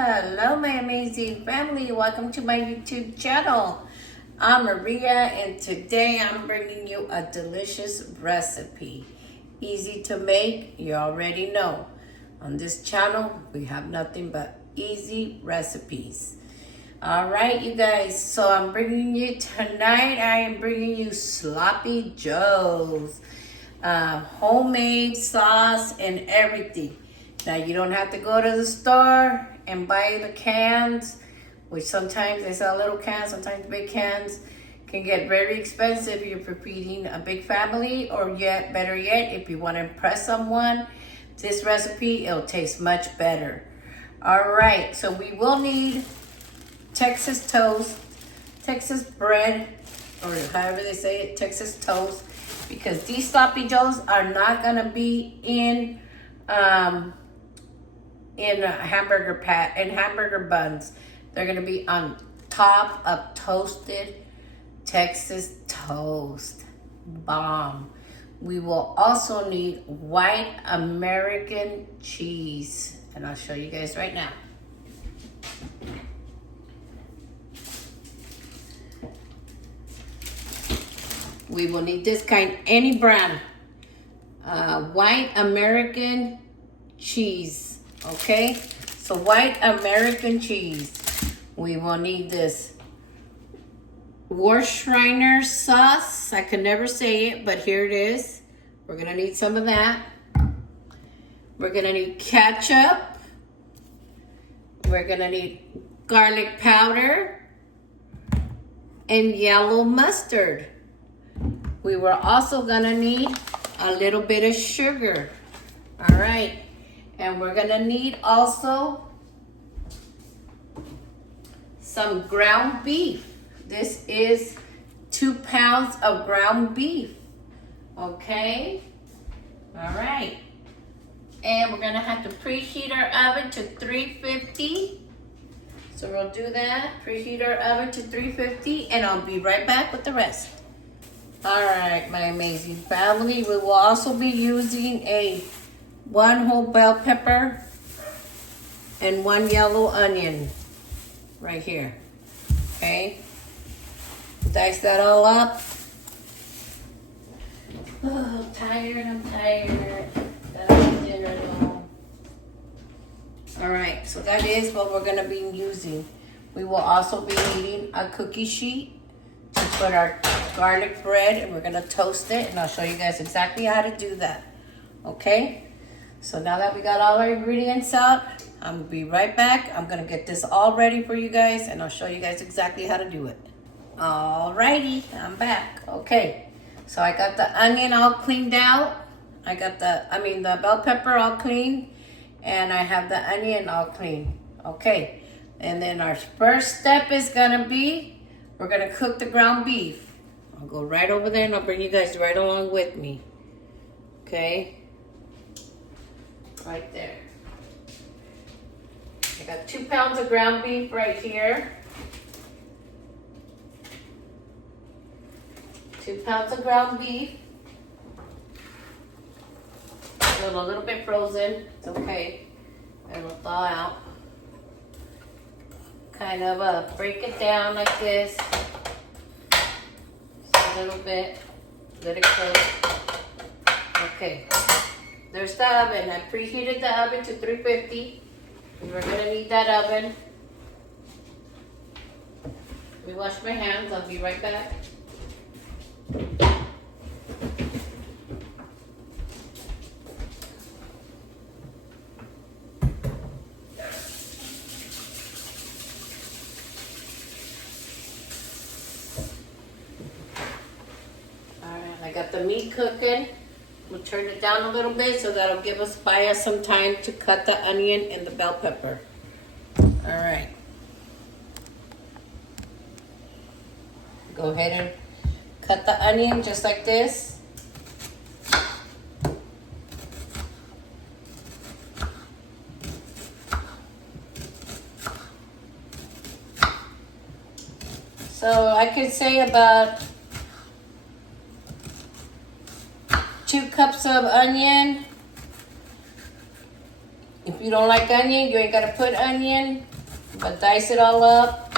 Hello, my amazing family. Welcome to my YouTube channel. I'm Maria, and today I'm bringing you a delicious recipe. Easy to make, you already know. On this channel, we have nothing but easy recipes. All right, you guys. So I'm bringing you tonight. I am bringing you Sloppy Joes, homemade sauce and everything. Now you don't have to go to the store and buy the cans, which sometimes they sell little cans, sometimes big cans. Can get very expensive if you're feeding a big family, or yet better yet, if you want to impress someone. This recipe, it'll taste much better. All right, so we will need Texas toast, Texas bread, or however they say it, Texas toast, because these Sloppy Joes are not gonna be in hamburger buns. They're gonna be on top of toasted Texas toast. Bomb. We will also need white American cheese, and I'll show you guys right now. We will need this kind, any brand. White American cheese, okay? So white American cheese. We will need this Worcestershire sauce. I can never say it, but here it is. We're gonna need some of that. We're gonna need ketchup. We're gonna need garlic powder and yellow mustard. We were also gonna need a little bit of sugar. All right, and we're gonna need also some ground beef. This is 2 pounds of ground beef. Okay, all right. And we're gonna have to preheat our oven to 350. So we'll do that, preheat our oven to 350, and I'll be right back with the rest. All right, my amazing family. We will also be using a 1 whole bell pepper and 1 yellow onion right here. Okay, dice that all up. Oh, I'm tired. Gotta eat dinner though. All right, so that is what we're gonna be using. We will also be needing a cookie sheet to put our garlic bread, and we're gonna toast it, and I'll show you guys exactly how to do that. Okay, so now that we got all our ingredients out, I'm gonna be right back. I'm gonna get this all ready for you guys, and I'll show you guys exactly how to do it. Alrighty, I'm back. Okay, so I got the onion all cleaned out. I got the bell pepper all clean, and I have the onion all clean. Okay, and then our first step is gonna be, we're gonna cook the ground beef. I'll go right over there and I'll bring you guys right along with me. Okay, right there. I got 2 pounds of ground beef right here. 2 pounds of ground beef. A little bit frozen. It's okay. It'll thaw out. Kind of break it down like this. Just a little bit. Let it cook. Okay. There's the oven. I preheated the oven to 350. We're gonna need that oven. Let me wash my hands. I'll be right back. I got the meat cooking. We'll turn it down a little bit so that'll buy us some time to cut the onion and the bell pepper. All right. Go ahead and cut the onion just like this. So I could say about 2 cups of onion. If you don't like onion, you ain't gotta put onion, but dice it all up.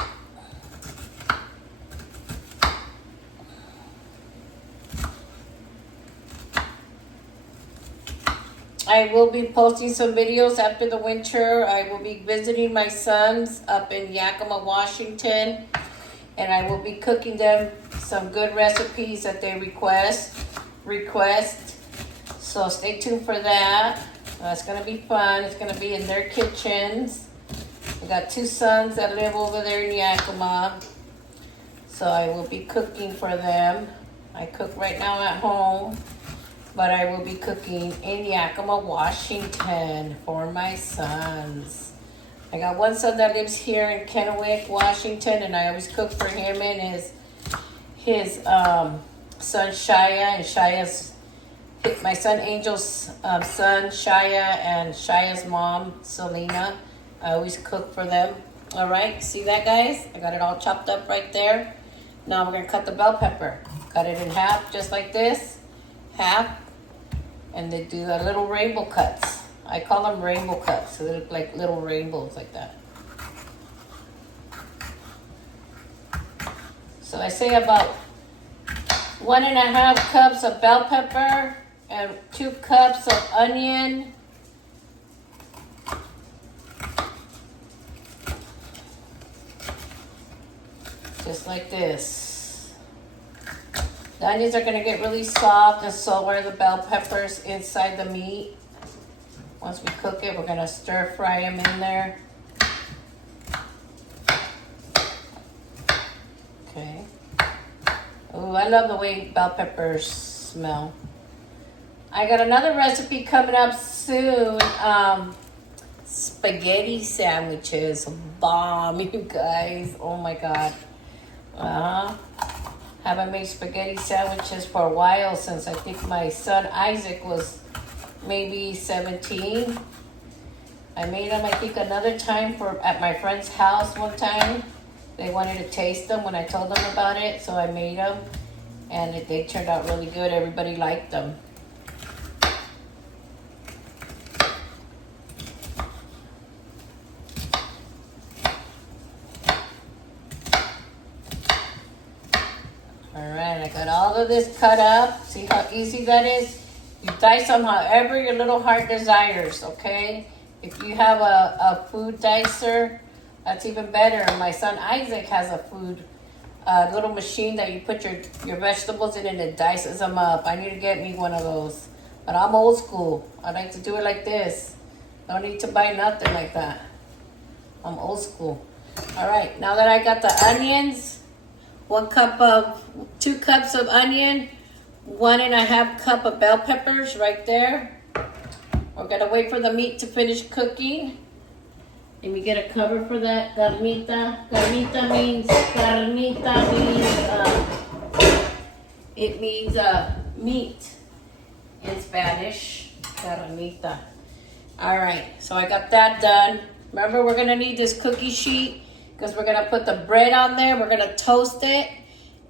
I will be posting some videos after the winter. I will be visiting my sons up in Yakima, Washington, and I will be cooking them some good recipes that they request. So stay tuned for that. That's gonna be fun. It's gonna be in their kitchens. I got 2 sons that live over there in Yakima, so I will be cooking for them. I cook right now at home, but I will be cooking in Yakima, Washington for my sons. I got one son that lives here in Kennewick, Washington, and I always cook for him and his son Shia, and Shia's my son Angel's son Shia, and Shia's mom Selena. I always cook for them. All right, see that, guys? I got it all chopped up right there. Now we're gonna cut the bell pepper. Cut it in half, just like this, half, and they do the little rainbow cuts. I call them rainbow cuts, so they look like little rainbows like that. So I say about 1.5 cups of bell pepper and 2 cups of onion. Just like this. The onions are gonna get really soft, and so are the bell peppers inside the meat. Once we cook it, we're gonna stir fry them in there. Okay. Oh, I love the way bell peppers smell. I got another recipe coming up soon. Spaghetti sandwiches. Bomb, you guys. Oh my God. Haven't made spaghetti sandwiches for a while, since I think my son Isaac was maybe 17. I made them, I think, another time at my friend's house one time. They wanted to taste them when I told them about it, so I made them, and they turned out really good. Everybody liked them. Alright, I got all of this cut up. See how easy that is? You dice them however your little heart desires, okay? If you have a food dicer, that's even better. My son Isaac has a little machine that you put your vegetables in and it dices them up. I need to get me one of those. But I'm old school. I like to do it like this. Don't need to buy nothing like that. I'm old school. Alright, now that I got the onions, 2 cups of onion, 1.5 cup of bell peppers right there. We're gonna wait for the meat to finish cooking. Let me get a cover for that. Carnita. Carnita means meat in Spanish. Carnita. All right, so I got that done. Remember, we're gonna need this cookie sheet because we're gonna put the bread on there. We're gonna toast it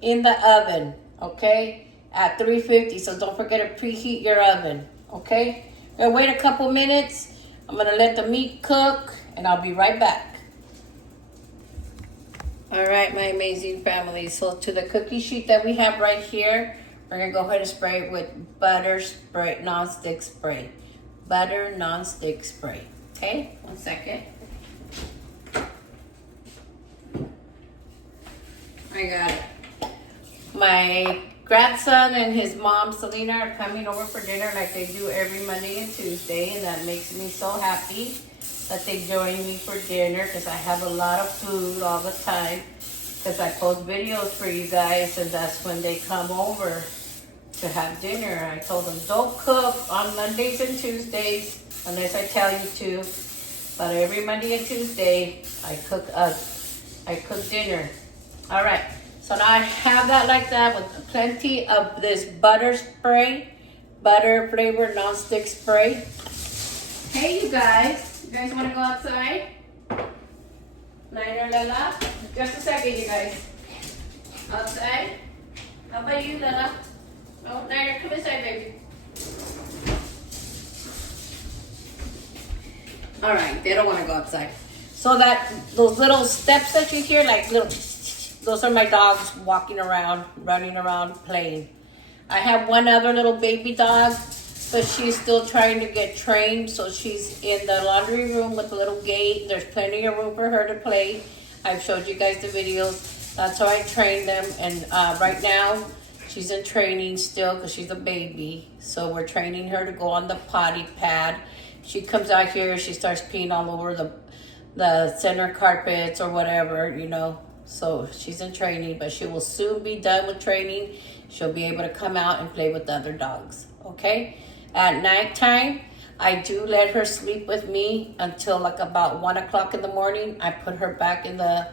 in the oven, okay? At 350, so don't forget to preheat your oven, okay? I'm gonna wait a couple minutes. I'm gonna let the meat cook, and I'll be right back. All right, my amazing family. So to the cookie sheet that we have right here, we're gonna go ahead and spray it with butter spray, non-stick spray. Butter non-stick spray, okay? 1 second. I got it. My grandson and his mom, Selena, are coming over for dinner like they do every Monday and Tuesday, and that makes me so happy that they join me for dinner because I have a lot of food all the time because I post videos for you guys, and that's when they come over to have dinner. I told them don't cook on Mondays and Tuesdays unless I tell you to, but every Monday and Tuesday I cook dinner. All right. So now I have that like that with plenty of this butter spray, butter flavored non-stick spray. Hey, you guys want to go outside? Niner, Lala? Just a second, you guys. Outside? How about you, Lala? Oh, Niner, come inside, baby. All right, they don't want to go outside. So that those little steps that you hear, like little, those are my dogs walking around, running around, playing. I have one other little baby dog, but she's still trying to get trained. So she's in the laundry room with the little gate. There's plenty of room for her to play. I've showed you guys the videos. That's how I train them. And right now, she's in training still because she's a baby. So we're training her to go on the potty pad. She comes out here, she starts peeing all over the center carpets or whatever, you know. So she's in training, but she will soon be done with training. She'll be able to come out and play with the other dogs, okay? At nighttime, I do let her sleep with me until like about 1 o'clock in the morning. I put her back in the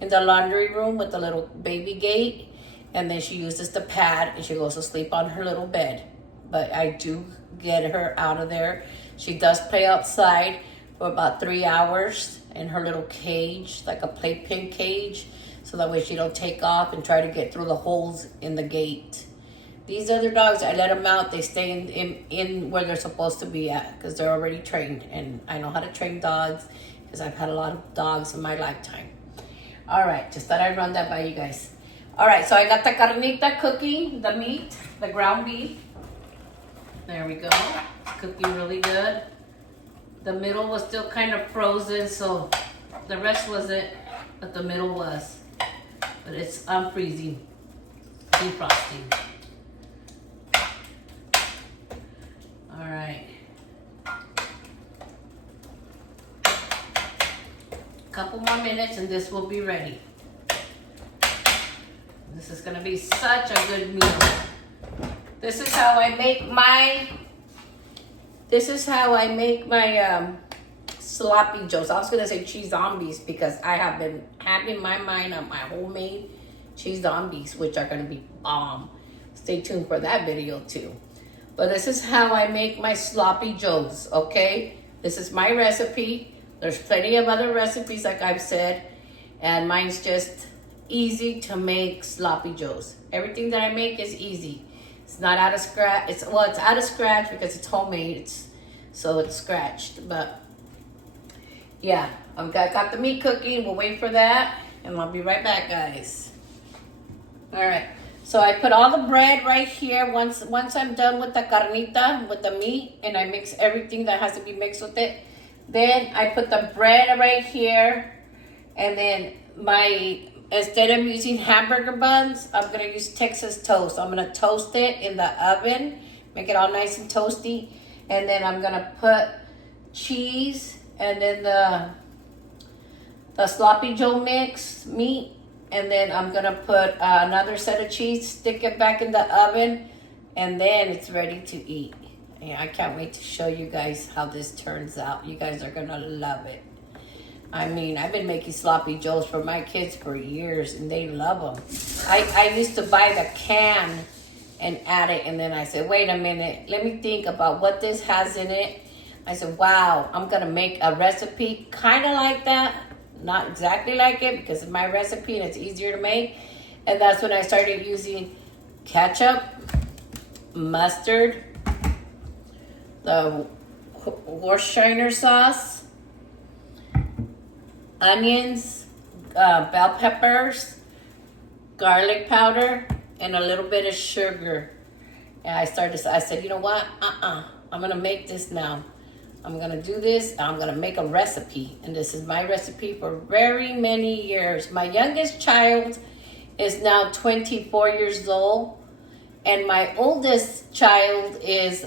laundry room with the little baby gate, and then she uses the pad and she goes to sleep on her little bed. But I do get her out of there. She does play outside for about 3 hours in her little cage, like a playpen cage, so that way she don't take off and try to get through the holes in the gate. These other dogs, I let them out. They stay in where they're supposed to be at because they're already trained. And I know how to train dogs because I've had a lot of dogs in my lifetime. All right, just thought I'd run that by you guys. All right, so I got the carnita cooking, the meat, the ground beef. There we go. It's cooking really good. The middle was still kind of frozen, so the rest wasn't, but the middle was. But it's freezing, defrosting. All right. Couple more minutes and this will be ready. This is gonna be such a good meal. This is how I make my sloppy joes. I was gonna say cheese zombies because I have been having my mind on my homemade cheese zombies, which are gonna be bomb. Stay tuned for that video too. But this is how I make my sloppy joes, okay? This is my recipe. There's plenty of other recipes like I've said, and mine's just easy to make sloppy joes. Everything that I make is easy. It's not out of scratch. It's out of scratch because it's homemade. So it's scratched. But yeah, I've got the meat cooking. We'll wait for that, and I'll be right back, guys. All right. So I put all the bread right here. Once I'm done with the carnita, with the meat, and I mix everything that has to be mixed with it, then I put the bread right here, and then instead of using hamburger buns, I'm gonna use Texas toast. I'm gonna toast it in the oven, make it all nice and toasty, and then I'm gonna put cheese and then the sloppy joe mix meat, and then I'm gonna put another set of cheese, stick it back in the oven, and then it's ready to eat. Yeah, I can't wait to show you guys how this turns out. You guys are gonna love it. I mean, I've been making sloppy joes for my kids for years, and they love them. I used to buy the can and add it, and then I said, wait a minute, let me think about what this has in it. I said, wow, I'm gonna make a recipe kind of like that. Not exactly like it because it's my recipe and it's easier to make. And that's when I started using ketchup, mustard, the Worcestershire sauce, onions, bell peppers, garlic powder, and a little bit of sugar. And I said, you know what? I'm gonna make this now. I'm gonna do this. I'm gonna make a recipe, and this is my recipe for very many years. My youngest child is now 24 years old, and my oldest child is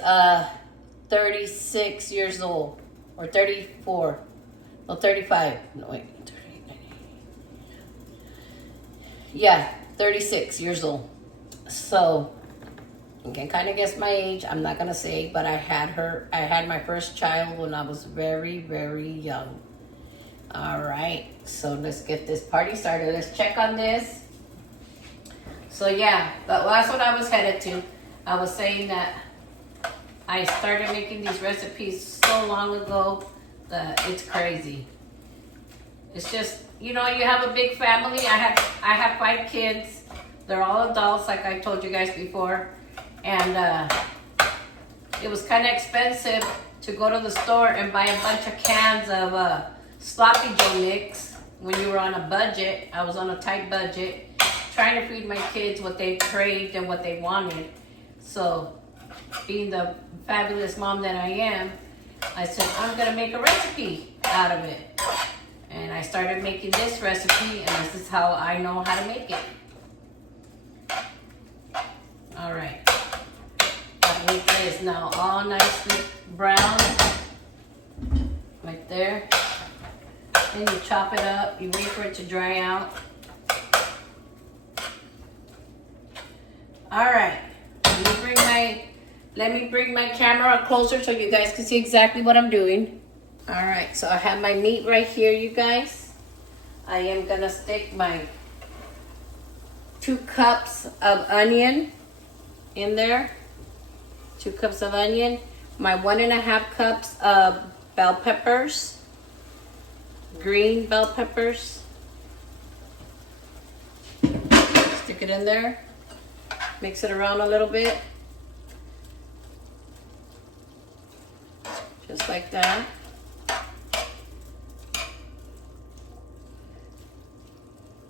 36 years old, or 34, no, 35. No, wait, 38, yeah, 36 years old. So you can kind of guess my age. I'm not gonna say, but I had my first child when I was very, very young. All right, so let's get this party started. Let's check on this. So yeah, that's what I was headed to. I was saying that I started making these recipes so long ago that it's crazy. It's just, you know, you have a big family. I have 5 kids. They're all adults, like I told you guys before. And it was kind of expensive to go to the store and buy a bunch of cans of Sloppy Joe mix when you were on a budget. I was on a tight budget, trying to feed my kids what they craved and what they wanted. So, being the fabulous mom that I am, I said, I'm gonna make a recipe out of it. And I started making this recipe, and this is how I know how to make it. All right. That meat is now all nicely brown. Right there. Then you chop it up. You wait for it to dry out. All right. Let me bring my camera closer so you guys can see exactly what I'm doing. All right, so I have my meat right here, you guys. I am gonna stick my 2 cups of onion in there. 2 cups of onion. My 1.5 cups of bell peppers. Green bell peppers. Stick it in there. Mix it around a little bit. Just like that.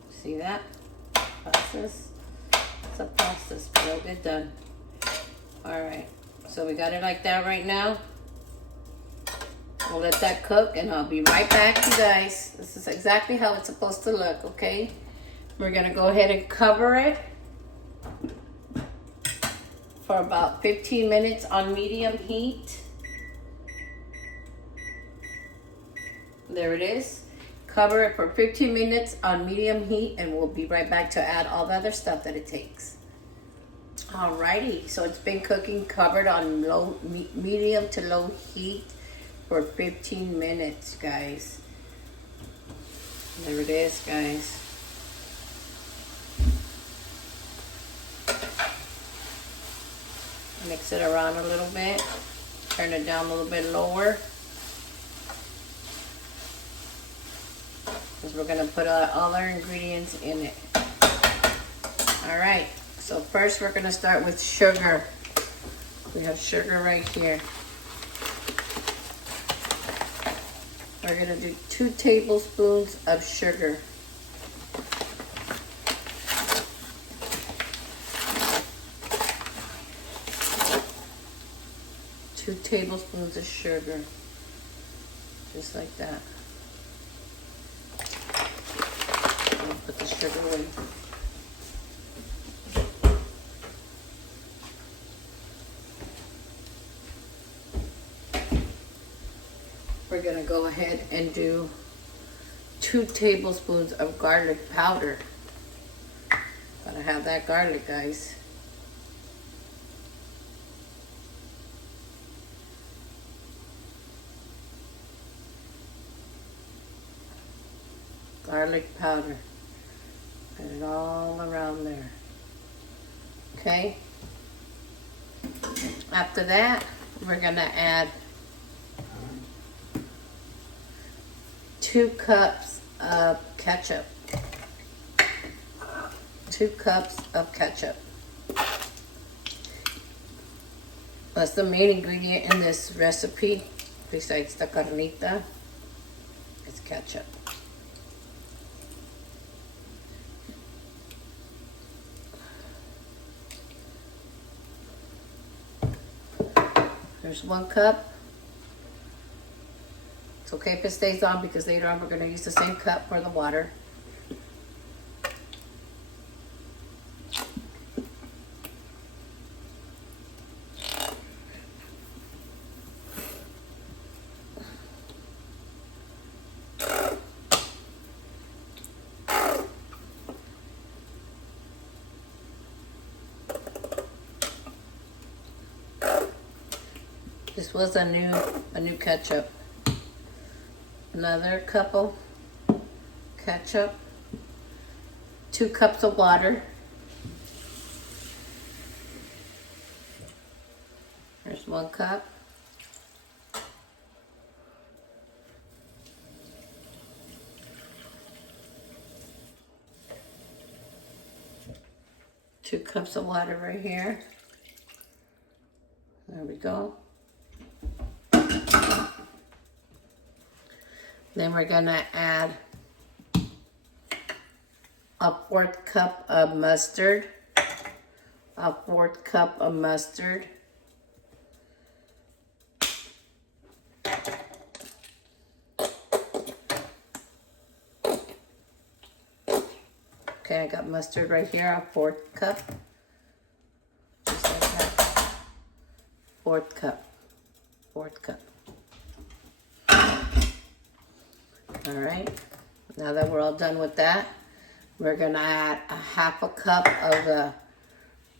See that? Process. It's a process, but it'll get done. Alright, so we got it like that right now. We'll let that cook and I'll be right back, you guys. This is exactly how it's supposed to look, okay? We're gonna go ahead and cover it for about 15 minutes on medium heat. There it is. Cover it for 15 minutes on medium heat and we'll be right back to add all the other stuff that it takes. Alrighty, so it's been cooking covered on medium to low heat for 15 minutes, guys. There it is, guys. Mix it around a little bit. Turn it down a little bit lower. Because we're going to put all our ingredients in it. Alright, so first we're going to start with sugar. We have sugar right here. We're going to do 2 tablespoons of sugar. Two tablespoons of sugar. Just like that. Put the sugar away. We're gonna go ahead and do 2 tablespoons of garlic powder. Gotta have that garlic, guys. Garlic powder. Put it all around there. Okay. After that, we're gonna add 2 cups of ketchup. 2 cups of ketchup. That's the main ingredient in this recipe, besides the carnita. It's ketchup. There's 1 cup. It's okay if it stays on because later on we're going to use the same cup for the water. This was a new ketchup. Another couple ketchup. 2 cups of water. There's 1 cup. Two cups of water right here. There we go. Then we're gonna add a 1/4 cup of mustard. A 1/4 cup of mustard. Okay, I got mustard right here, a 1/4 cup. Just like that. 1/4 cup. 1/4 cup. All right. Now that we're all done with that, we're gonna add a 1/2 cup of the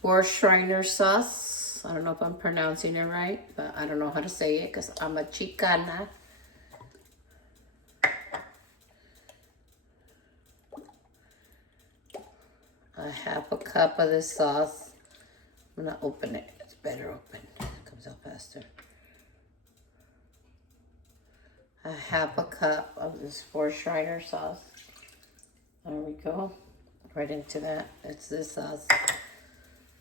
Worcestershire sauce. I don't know if I'm pronouncing it right, but I don't know how to say it because I'm a Chicana. A 1/2 cup of this sauce. I'm gonna open it. It's better open. It comes out faster. A 1/2 cup of this Worcestershire sauce. There we go. Right into that. It's this sauce.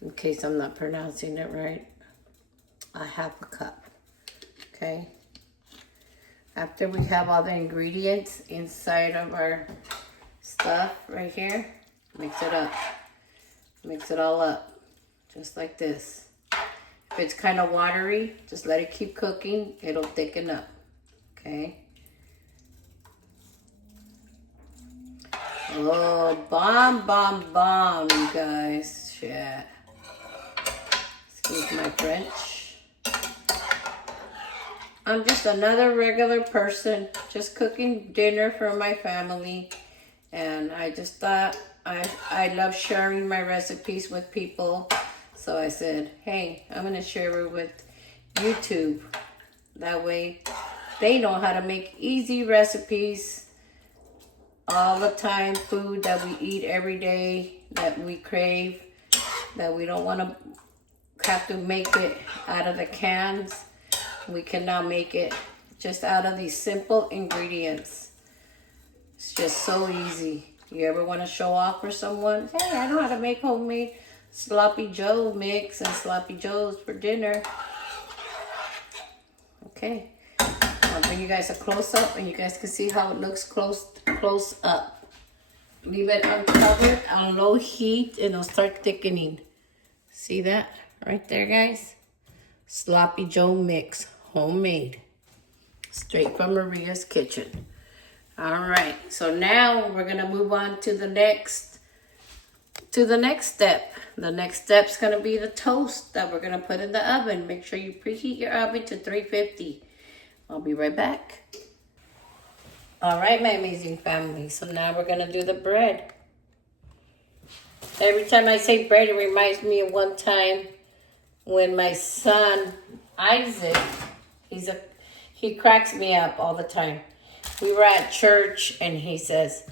In case I'm not pronouncing it right. A 1/2 cup. Okay. After we have all the ingredients inside of our stuff right here, mix it up. Mix it all up. Just like this. If it's kind of watery, just let it keep cooking. It'll thicken up. Okay. Oh, bomb, bomb, bomb, you guys. Shit. Excuse my French. I'm just another regular person, just cooking dinner for my family. And I just thought I love sharing my recipes with people. So I said, hey, I'm going to share it with YouTube. That way they know how to make easy recipes all the time, food that we eat every day, that we crave, that we don't want to have to make it out of the cans. We can now make it just out of these simple ingredients. It's just so easy. You ever want to show off for someone? Hey, I know how to make homemade Sloppy Joe mix and Sloppy Joes for dinner. Okay. I'll bring you guys a close-up and you guys can see how it looks close up. Leave it uncovered on low heat and it'll start thickening. See that right there, guys? Sloppy Joe mix, homemade. Straight from Maria's kitchen. All right, so now we're gonna move on to the next step. The next step's gonna be the toast that we're gonna put in the oven. Make sure you preheat your oven to 350. I'll be right back. All right, my amazing family. So now we're gonna do the bread. Every time I say bread, it reminds me of one time when my son Isaac, he cracks me up all the time. We were at church and he says,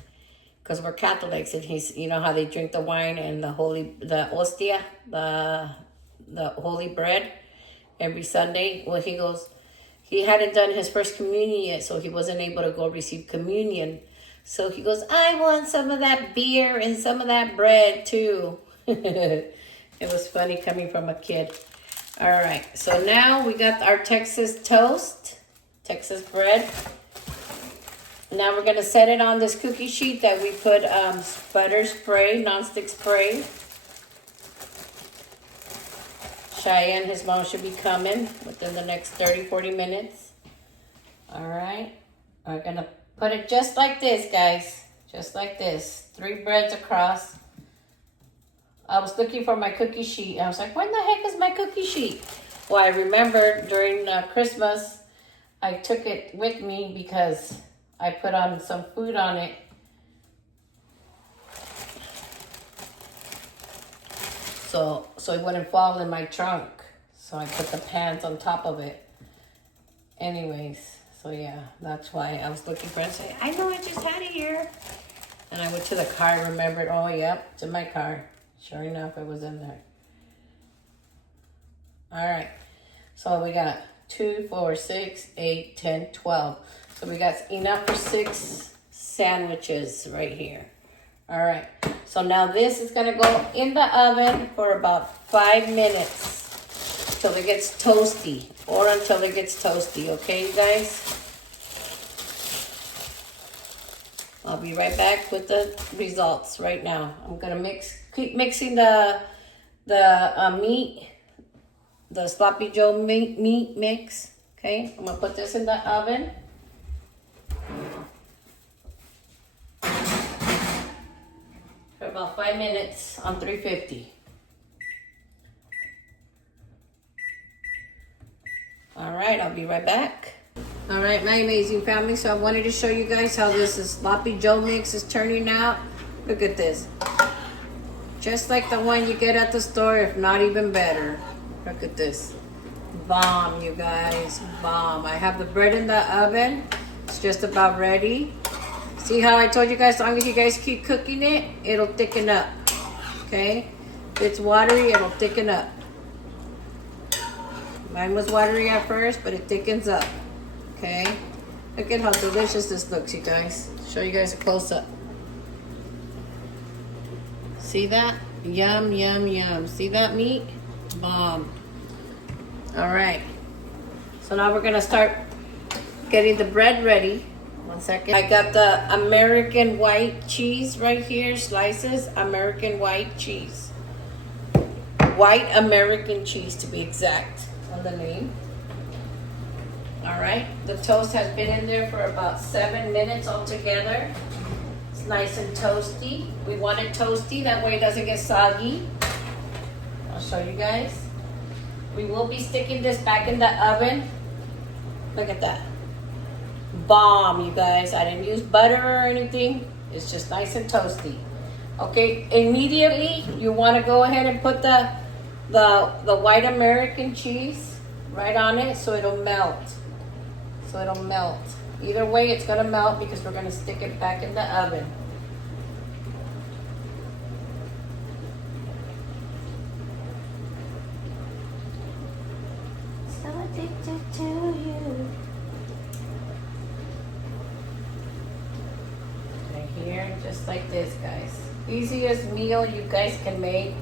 because we're Catholics, and he's, you know how they drink the wine and the hostia, the holy bread every Sunday. Well, he goes, he hadn't done his first communion yet, so he wasn't able to go receive communion. So he goes, I want some of that beer and some of that bread too. It was funny coming from a kid. All right, so now we got our Texas toast, Texas bread. Now we're gonna set it on this cookie sheet that we put butter spray, nonstick spray. Cheyenne, his mom, should be coming within the next 30-40 minutes. All right, we're gonna put it just like this, guys. Just like this, 3 breads across. I was looking for my cookie sheet. I was like, when the heck is my cookie sheet? Well, I remember during Christmas, I took it with me because I put on some food on it. So it wouldn't fall in my trunk. So I put the pans on top of it. Anyways, so yeah, that's why I was looking for it. So I know I just had it here. And I went to the car, remembered, oh yep, it's in my car. Sure enough, it was in there. All right, so we got 2, 4, 6, 8, 10, 12. So we got enough for 6 sandwiches right here. All right, so now this is gonna go in the oven for about 5 minutes till it gets toasty, or until it gets toasty, okay, you guys? I'll be right back with the results right now. I'm gonna keep mixing the meat, the Sloppy Joe meat mix. Okay, I'm gonna put this in the oven. For about 5 minutes on 350. All right, I'll be right back. All right, my amazing family. So I wanted to show you guys how this Sloppy Joe mix is turning out. Look at this. Just like the one you get at the store, if not even better. Look at this. Bomb, you guys. Bomb. I have the bread in the oven. It's just about ready. See how I told you guys, as long as you guys keep cooking it, it'll thicken up. Okay? If it's watery, it'll thicken up. Mine was watery at first, but it thickens up. Okay? Look at how delicious this looks, you guys. Show you guys a close-up. See that? Yum, yum, yum. See that meat? Bomb. All right. So now we're going to start getting the bread ready. 1 second. I got the American white cheese right here. Slices. American white cheese. White American cheese, to be exact, on the name. All right. The toast has been in there for about 7 minutes altogether. It's nice and toasty. We want it toasty. That way it doesn't get soggy. I'll show you guys. We will be sticking this back in the oven. Look at that. Bomb, you guys. I didn't use butter or anything. It's just nice and toasty. Okay, immediately you want to go ahead and put the white American cheese right on it so it'll melt. So it'll melt. Either way, it's going to melt because we're going to stick it back in the oven. So addicted to you. Here, just like this, guys. Easiest meal you guys can make.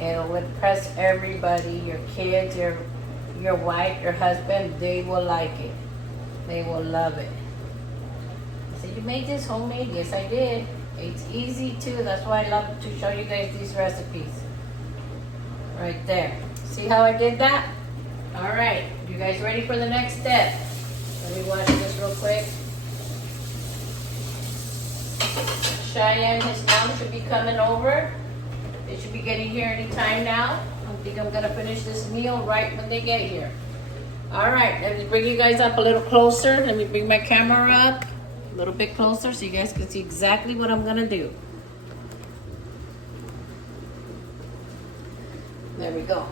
It'll impress everybody, your kids, your wife, your husband. They will like it. They will love it. I said, you made this homemade? Yes, I did. It's easy too. That's why I love to show you guys these recipes. Right there. See how I did that? All right. You guys ready for the next step? Let me wash this real quick. Cheyenne, his mom should be coming over. They should be getting here anytime now. I think I'm going to finish this meal right when they get here. All right, let me bring you guys up a little closer. Let me bring my camera up a little bit closer so you guys can see exactly what I'm going to do. There we go.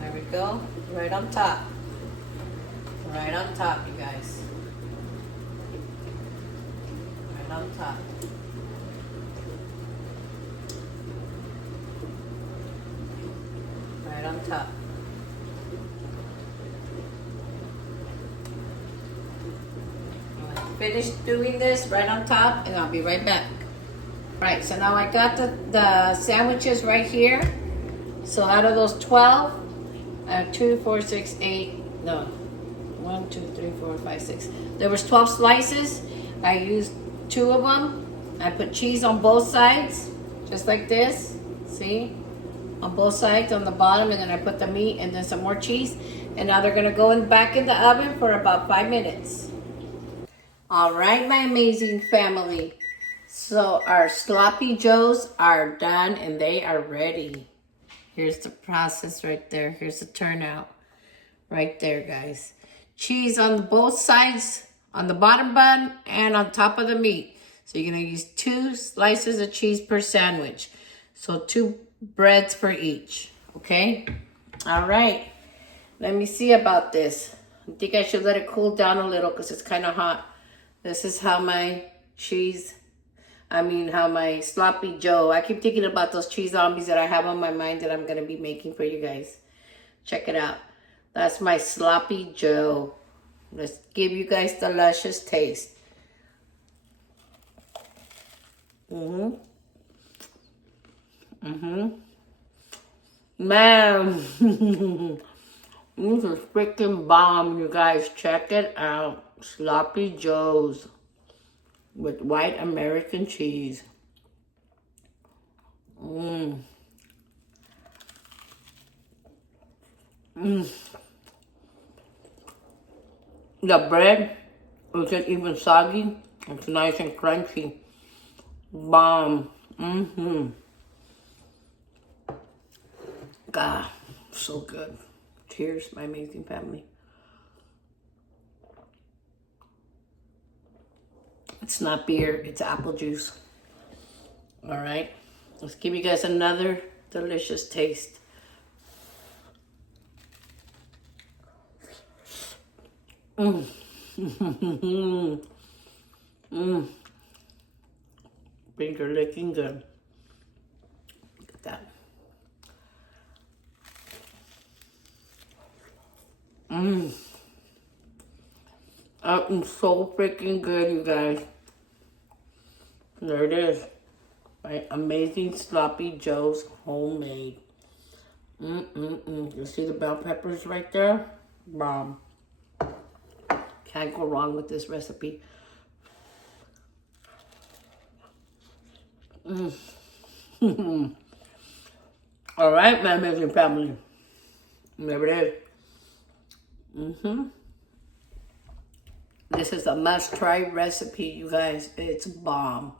There we go. Right on top. Right on top, you guys. Right on top. Right on top. Finish doing this right on top and I'll be right back. Right, so now I got the sandwiches right here. So out of those 12, 2, 4, 6, 8, no. 1, 2, 3, 4, 5, 6. There was 12 slices. I used 2 of them. I put cheese on both sides, just like this. See? On both sides, on the bottom, and then I put the meat and then some more cheese. And now they're gonna go back in the oven for about 5 minutes. All right, my amazing family. So our Sloppy Joes are done and they are ready. Here's the process right there. Here's the turnout right there, guys. Cheese on both sides, on the bottom bun and on top of the meat. So you're going to use 2 slices of cheese per sandwich. So 2 breads for each. Okay? All right. Let me see about this. I think I should let it cool down a little because it's kind of hot. This is how my how my Sloppy Joe. I keep thinking about those cheese zombies that I have on my mind that I'm going to be making for you guys. Check it out. That's my Sloppy Joe. Let's give you guys the luscious taste. Man. This is freaking bomb, you guys. Check it out. Sloppy Joe's with white American cheese. Mmm. Mmm. The bread isn't even soggy. It's nice and crunchy. Bomb. Mm-hmm. God, so good. Cheers, my amazing family. It's not beer, it's apple juice. All right, let's give you guys another delicious taste. Mmm. Mmm. Finger licking good. Look at that. Mmm. It's so freaking good, you guys. There it is. My amazing Sloppy Joe's homemade. You see the bell peppers right there? Bomb. Can't go wrong with this recipe. All right, my amazing family. There it is. This is a must-try recipe, you guys. It's bomb.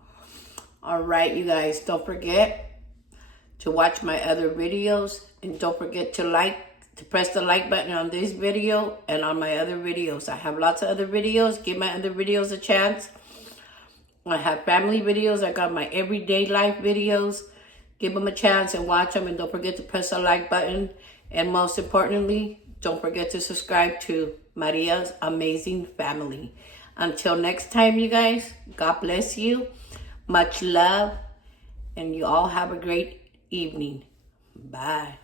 All right, you guys, don't forget to watch my other videos, and don't forget to press the like button on this video and on my other videos. I have lots of other videos. Give my other videos a chance. I have family videos. I got my everyday life videos. Give them a chance and watch them, and don't forget to press the like button. And most importantly, don't forget to subscribe to Maria's Amazing Family. Until next time, you guys, God bless you. Much love. And you all have a great evening. Bye.